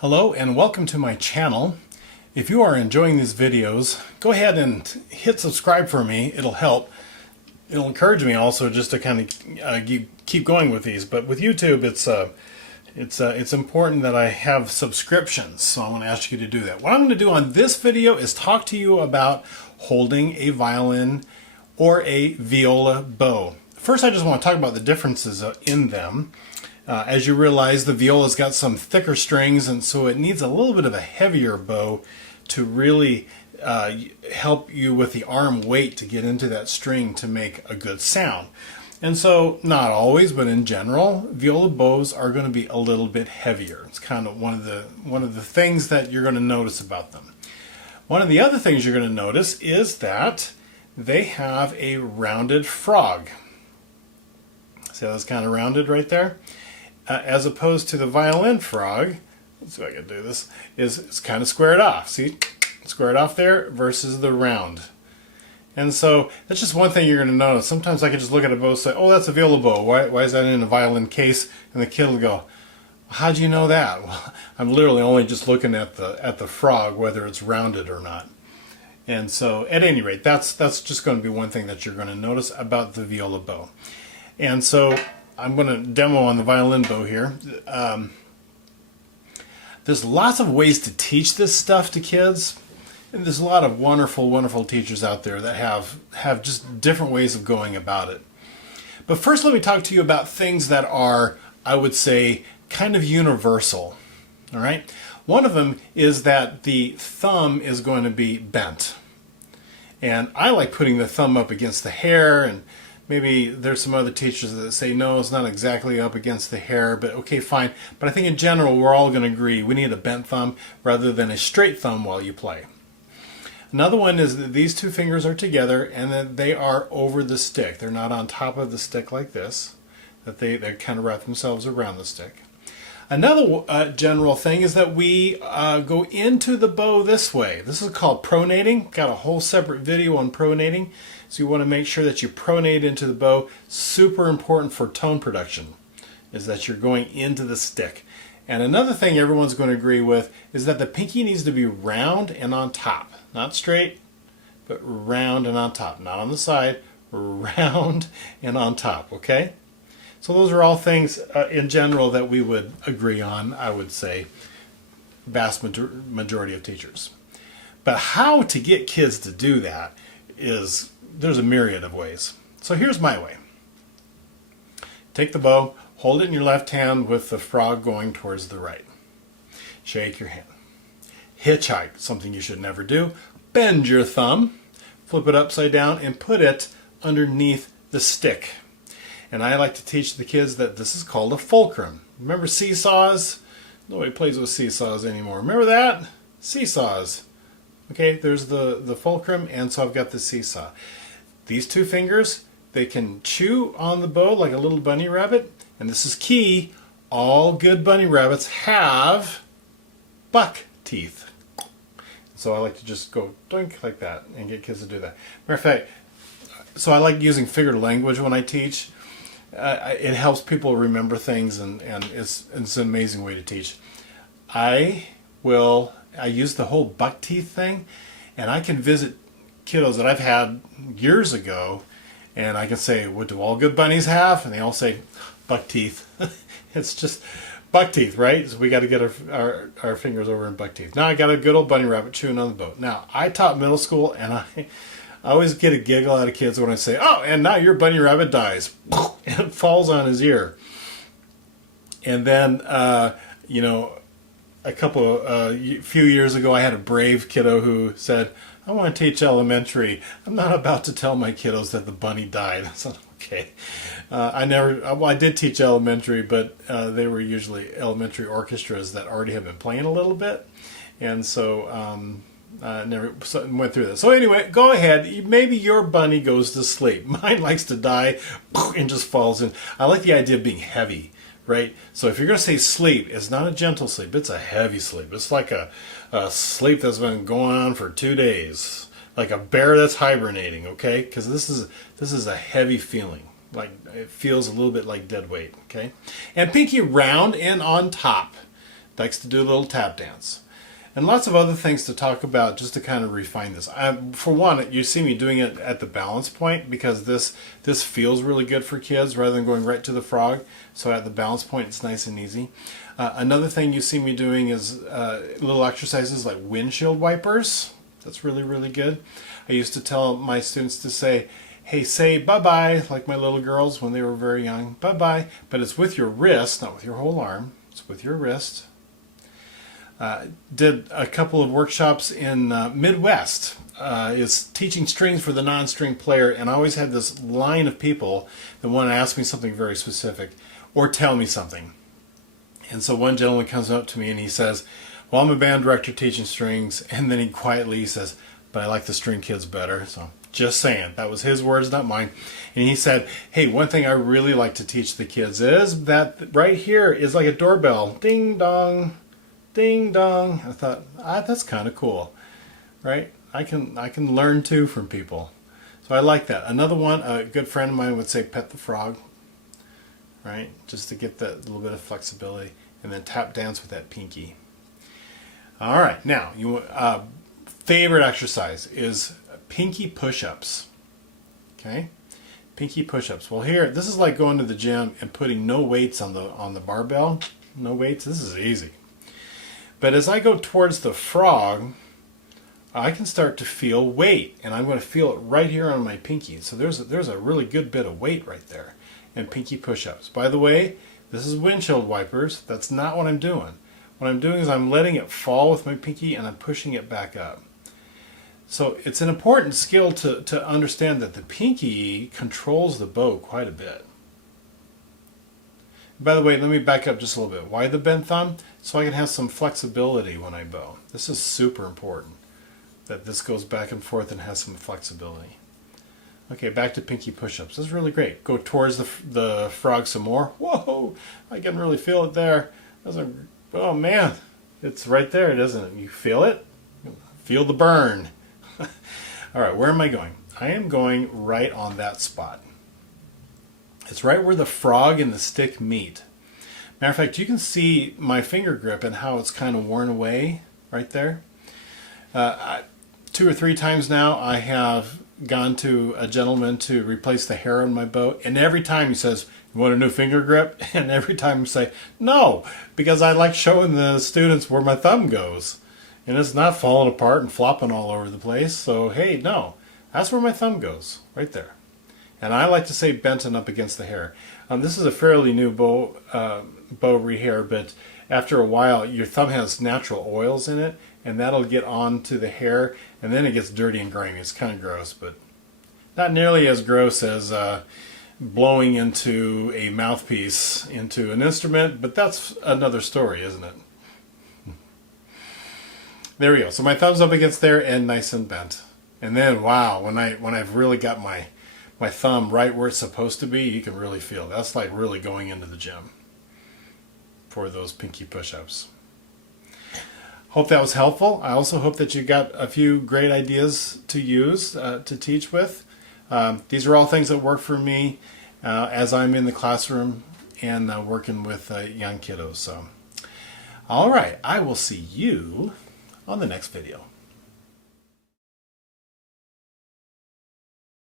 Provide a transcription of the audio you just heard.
Hello and welcome to my channel. If you are enjoying these videos, go ahead and hit subscribe for me. It'll help. It'll encourage me also just to kind of keep going with these. But with YouTube, it's important that I have subscriptions, so I want to ask you to do that. What I'm going to do on this video is talk to you about holding a violin or a viola bow. First, I just want to talk about the differences in them. As you realize, the viola's got some thicker strings, and so it needs a little bit of a heavier bow to really help you with the arm weight to get into that string to make a good sound. And so, not always, but in general, viola bows are going to be a little bit heavier. It's kind of one of the things that you're going to notice about them. One of the other things you're going to notice is that they have a rounded frog. See how that's kind of rounded right there? As opposed to the violin frog, let's see if I can do this, it's kind of squared off. See? Squared off there versus the round. And so that's just one thing you're going to notice. Sometimes I can just look at a bow and say, oh, that's a viola bow. Why is that in a violin case? And the kid will go, how'd you know that? Well, I'm literally only just looking at the frog, whether it's rounded or not. And so at any rate, that's just going to be one thing that you're going to notice about the viola bow. And so I'm going to demo on the violin bow here. There's lots of ways to teach this stuff to kids. And there's a lot of wonderful, wonderful teachers out there that have just different ways of going about it. But first, let me talk to you about things that are, I would say, kind of universal. All right? One of them is that the thumb is going to be bent. And I like putting the thumb up against the hair, and maybe there's some other teachers that say, no, it's not exactly up against the hair, but okay, fine. But I think in general, we're all going to agree we need a bent thumb rather than a straight thumb while you play. Another one is that these two fingers are together and that they are over the stick. They're not on top of the stick like this, that they kind of wrap themselves around the stick. Another general thing is that we go into the bow this way. This is called pronating. Got a whole separate video on pronating. So you want to make sure that you pronate into the bow. Super important for tone production is that you're going into the stick. And another thing everyone's going to agree with is that the pinky needs to be round and on top. Not straight, but round and on top. Not on the side, round and on top, okay? So those are all things in general that we would agree on, I would say, vast majority of teachers. But how to get kids to do that is, there's a myriad of ways. So here's my way. Take the bow, hold it in your left hand with the frog going towards the right. Shake your hand. Hitchhike, something you should never do. Bend your thumb, flip it upside down, and put it underneath the stick. And I like to teach the kids that this is called a fulcrum. Remember seesaws? Nobody plays with seesaws anymore. Remember that? Seesaws. Okay, there's the fulcrum, and so I've got the seesaw. These two fingers, they can chew on the bow like a little bunny rabbit. And this is key. All good bunny rabbits have buck teeth. So I like to just go doink like that and get kids to do that. Matter of fact, so I like using figurative language when I teach. It helps people remember things, and it's an amazing way to teach. I use the whole buck teeth thing, and I can visit kiddos that I've had years ago, and I can say, what do all good bunnies have? And they all say, buck teeth. It's just buck teeth, right? So we got to get our fingers over in buck teeth. Now I got a good old bunny rabbit chewing on the bow. Now, I taught middle school, and I always get a giggle out of kids when I say, oh, and now your bunny rabbit dies. And it falls on his ear. And then, you know, a few years ago, I had a brave kiddo who said, I want to teach elementary. I'm not about to tell my kiddos that the bunny died. I said, okay. I did teach elementary, but they were usually elementary orchestras that already have been playing a little bit. And so never went through that. So anyway, go ahead. Maybe your bunny goes to sleep. Mine likes to die and just falls in. I like the idea of being heavy, right? So if you're going to say sleep, it's not a gentle sleep. It's a heavy sleep. It's like a sleep that's been going on for 2 days. Like a bear that's hibernating, okay? Because this is a heavy feeling. Like it feels a little bit like dead weight, okay? And pinky round and on top. likes to do a little tap dance. And lots of other things to talk about just to kind of refine this. For one, you see me doing it at the balance point because this feels really good for kids rather than going right to the frog. So at the balance point, it's nice and easy. Another thing you see me doing is little exercises like windshield wipers. That's really, really good. I used to tell my students to say, hey, say bye-bye, like my little girls when they were very young. Bye-bye. But it's with your wrist, not with your whole arm. It's with your wrist. Did a couple of workshops in Midwest. Is teaching strings for the non-string player, and I always had this line of people that want to ask me something very specific or tell me something. And so one gentleman comes up to me and he says, well, I'm a band director teaching strings, and then he quietly says, but I like the string kids better. So just saying, that was his words, not mine. And he said, hey, one thing I really like to teach the kids is that right here is like a doorbell. Ding dong. Ding dong. I thought, that's kind of cool, right? I can learn too from people. So I like that. Another one, a good friend of mine would say pet the frog, right? Just to get that little bit of flexibility, and then tap dance with that pinky. All right, now favorite exercise is pinky push-ups. Okay, pinky push-ups. Well, here, this is like going to the gym and putting no weights on the barbell. No weights. This is easy. But as I go towards the frog, I can start to feel weight, and I'm going to feel it right here on my pinky. So there's a really good bit of weight right there. And pinky push-ups. By the way, this is windshield wipers. That's not what I'm doing. What I'm doing is I'm letting it fall with my pinky and I'm pushing it back up. So it's an important skill to understand that the pinky controls the bow quite a bit. By the way, let me back up just a little bit. Why the bent thumb? So I can have some flexibility when I bow. This is super important, that this goes back and forth and has some flexibility. Okay, back to pinky push-ups. This is really great. Go towards the frog some more. Whoa, I can really feel it there. Oh man, it's right there, isn't it? You feel it? Feel the burn. All right, where am I going? I am going right on that spot. It's right where the frog and the stick meet. Matter of fact, you can see my finger grip and how it's kind of worn away right there. 2 or 3 times now I have gone to a gentleman to replace the hair on my bow, and every time he says, you want a new finger grip? And every time I say, no, because I like showing the students where my thumb goes. And it's not falling apart and flopping all over the place. So, hey, no, that's where my thumb goes, right there. And I like to say bent and up against the hair. This is a fairly new bow rehair, but after a while, your thumb has natural oils in it, and that'll get onto the hair, and then it gets dirty and grimy. It's kind of gross, but not nearly as gross as blowing into a mouthpiece into an instrument, but that's another story, isn't it? There we go. So my thumb's up against there and nice and bent. And then, wow, when I've really got my thumb right where it's supposed to be, you can really feel it. That's like really going into the gym for those pinky push-ups. Hope that was helpful. I also hope that you got a few great ideas to use to teach with. These are all things that work for me as I'm in the classroom and working with young kiddos. So, all right, I will see you on the next video.